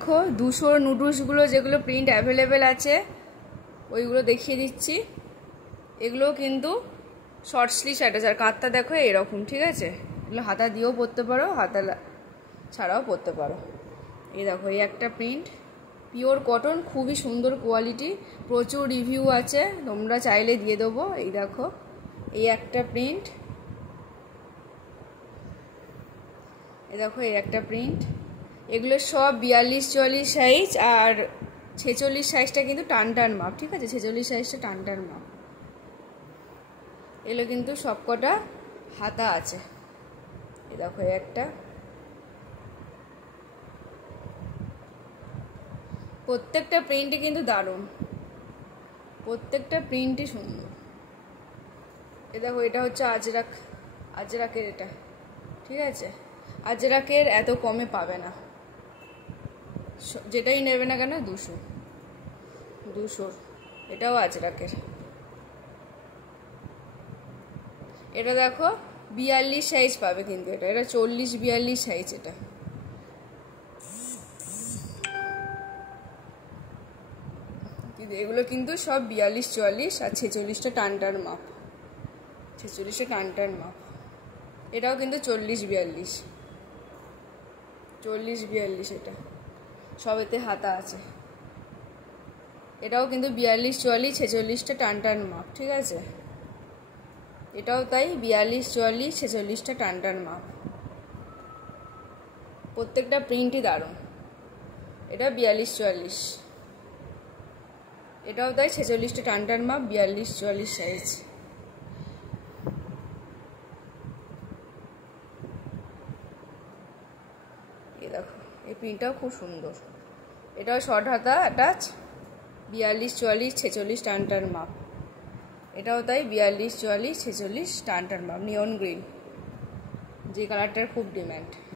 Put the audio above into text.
দেখো 200 নুডলসগুলো যেগুলো print available আছে ওইগুলো দেখিয়ে দিচ্ছি। এগুলো কিন্তু শর্ট স্লিভ অ্যাটাচ, আর কাঁধটা দেখো এরকম, ঠিক আছে? এগুলো হাতা দিয়েও পরতে পারো, হাতা ছাড়াও পরতে পারো। এই দেখো, এই একটা প্রিন্ট, পিওর কটন, খুবই সুন্দর কোয়ালিটি, প্রচুর রিভিউ আছে, তোমরা চাইলে দিয়ে দেবো। এই দেখো, এই একটা প্রিন্ট, এই দেখো এই একটা প্রিন্ট। এগুলো সব 42-44 সাইজ, আর 46 সাইজটা কিন্তু টান মাপ, ঠিক আছে? 46 সাইজটা টান মাপ। এগুলো কিন্তু সবকটা হাতা আছে। এই দেখো এই একটা, প্রত্যেকটা প্রিন্টই কিন্তু দারুণ, প্রত্যেকটা প্রিন্টই সুন্দর। এ দেখো, এটা হচ্ছে আজরাকের এটা, ঠিক আছে? আজরাকের এত কমে পাবে না, যেটাই নেবে না কেন 200। এটাও আজরাকের। এটা দেখো 42 সাইজ পাবে কিন্তু, এটা 40-42 সাইজ। এটা এগুলো কিন্তু সব 42-44, আর 46টা টান মাপ, 46টা টান মাপ। এটাও কিন্তু 40-42, এটা সবেতে হাতা আছে। এটাও কিন্তু 42-44, 46টা টান মাপ, ঠিক আছে? এটাও তাই 42-44, 46টা টান মাপ। প্রত্যেকটা প্রিন্টই দারুণ। এটা 42-44, এটাও তাই 46টা টান মাপ, 42-44 সাইজ। এই দেখো, এই প্রিন্টটাও খুব সুন্দর। এটাও শর্ট হাতা অ্যাটাচ, 42-44, 46 টান মাপ। এটাও তাই 42-44, 46 টান মাপ। নিয়ন গ্রিন, যে কালারটার খুব ডিম্যান্ড।